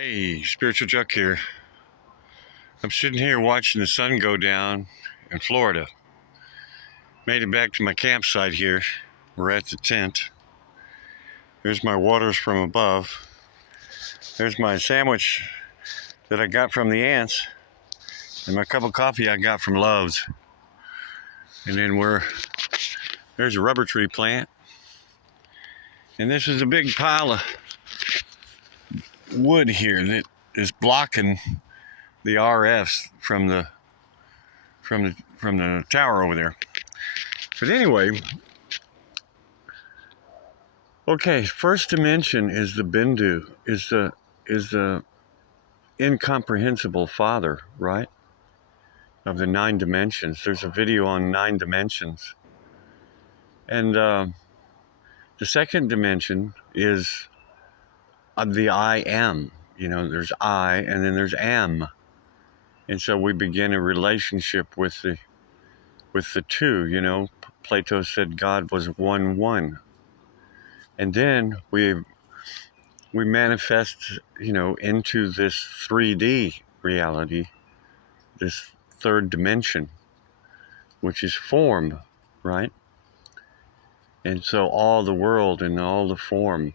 Hey, Spiritual Juck here. I'm sitting here watching the sun go down in Florida. Made it back to my campsite here. We're at the tent. There's my waters from above. There's my sandwich that I got from the ants. And my cup of coffee I got from Love's. And then there's a rubber tree plant. And this is a big pile of wood here that is blocking the RFs from the tower over there. But anyway, okay, first dimension is the Bindu, is the incomprehensible father, right? Of the 9 dimensions. There's a video on 9 dimensions. And the second dimension is the I am. There's I and then there's am. And so we begin a relationship with the two. Plato said God was one. And then we manifest, into this 3D reality, this third dimension, which is form, right? And so all the world and all the form,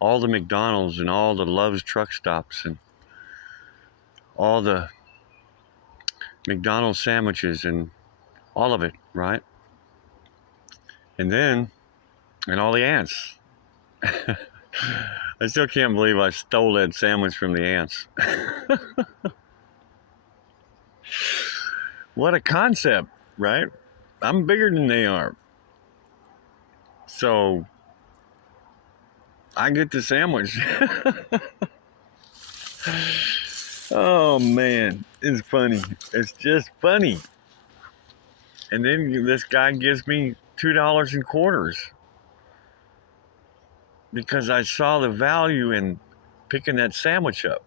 all the McDonald's and all the Love's truck stops and all the McDonald's sandwiches and all of it, right? And all the ants. I still can't believe I stole that sandwich from the ants. What a concept, right? I'm bigger than they are. So I get the sandwich. Oh man, it's funny. It's just funny. And then this guy gives me $2 in quarters because I saw the value in picking that sandwich up.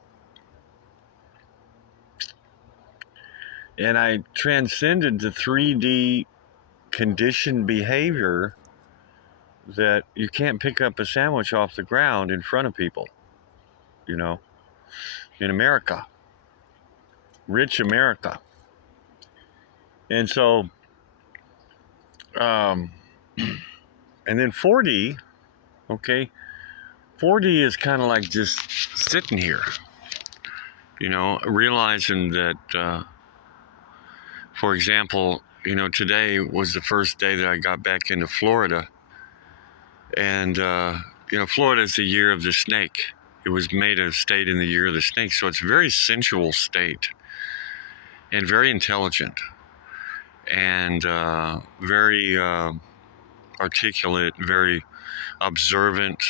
And I transcended the 3D conditioned behavior that you can't pick up a sandwich off the ground in front of people, in America, rich America. And so, and then 4D, okay, 4D is kind of like just sitting here, realizing that, for example, today was the first day that I got back into Florida. And, Florida is the year of the snake. It was made a state in the year of the snake. So it's a very sensual state and very intelligent and very articulate, very observant.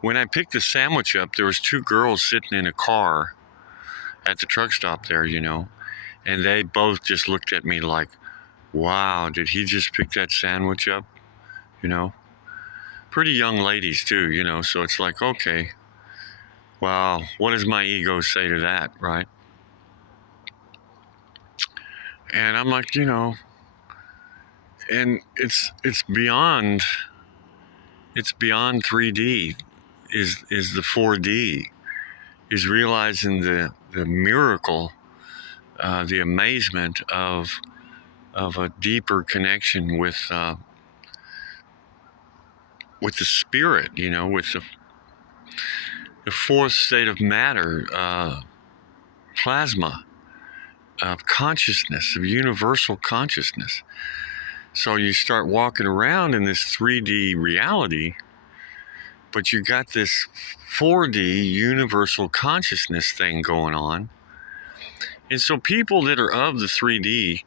When I picked the sandwich up, there was 2 girls sitting in a car at the truck stop there, and they both just looked at me like, wow, did he just pick that sandwich up? Pretty young ladies too, so it's like, okay, wow, what does my ego say to that, right? And I'm like, and it's beyond 3D, is the 4D, is realizing the miracle, the amazement of a deeper connection with the spirit, with the fourth state of matter, plasma, of consciousness, of universal consciousness. So you start walking around in this 3D reality, but you got this 4D universal consciousness thing going on. And so people that are of the 3D,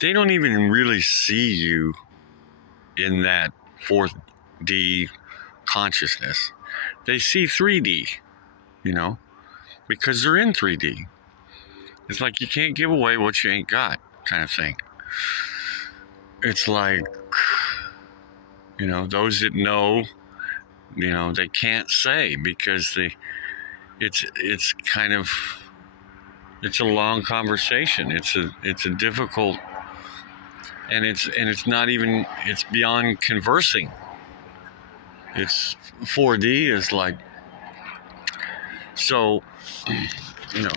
they don't even really see you in that 4D consciousness. They see 3D, because they're in 3D. It's like you can't give away what you ain't got, kind of thing. It's like, those that know, they can't say because it's kind of, it's a long conversation. It's a difficult, and it's not even, it's beyond conversing. It's 4D is like So, you know,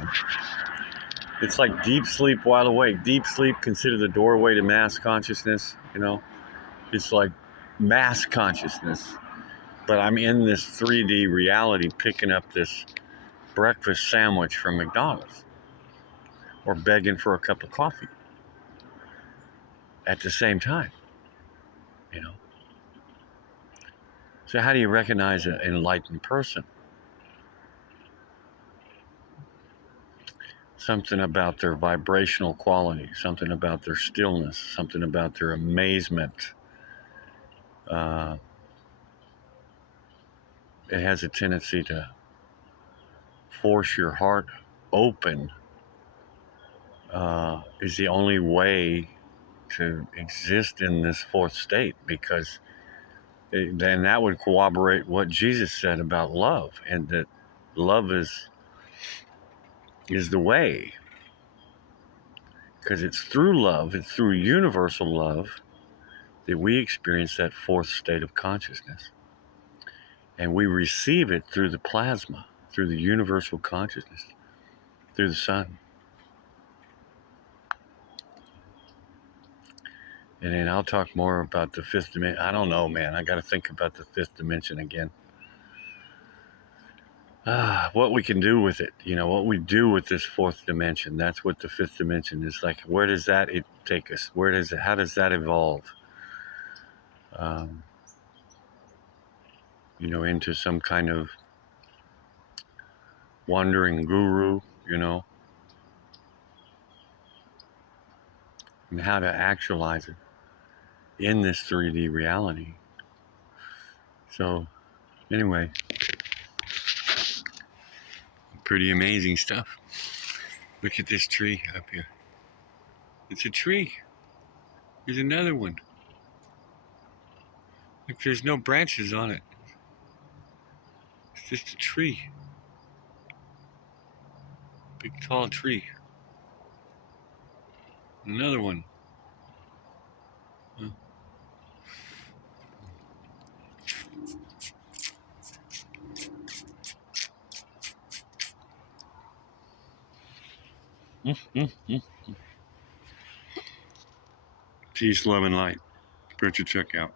it's like deep sleep, wide awake. Deep sleep, considered the doorway to mass consciousness. You know, it's like mass consciousness. But I'm in this 3D reality picking up this breakfast sandwich from McDonald's or begging for a cup of coffee at the same time, you know. So how do you recognize an enlightened person? Something about their vibrational quality, something about their stillness, something about their amazement. Uh, it has a tendency to force your heart open. Is the only way to exist in this fourth state, because then that would corroborate what Jesus said about love, and that love is the way, because it's through love, it's through universal love that we experience that fourth state of consciousness, and we receive it through the plasma, through the universal consciousness, through the sun. And then I'll talk more about the fifth dimension. I don't know, man. I got to think about the fifth dimension again. What we can do with it, what we do with this fourth dimension. That's what the fifth dimension is like. Where does that take us? How does that evolve? Um, into some kind of wandering guru, and how to actualize it in this 3D reality. So, anyway, pretty amazing stuff. Look at this tree up here. It's a tree. There's another one. Look, there's no branches on it. It's just a tree. Big, tall tree. Another one. Huh. Peace, love, and light. Spiritual checkout.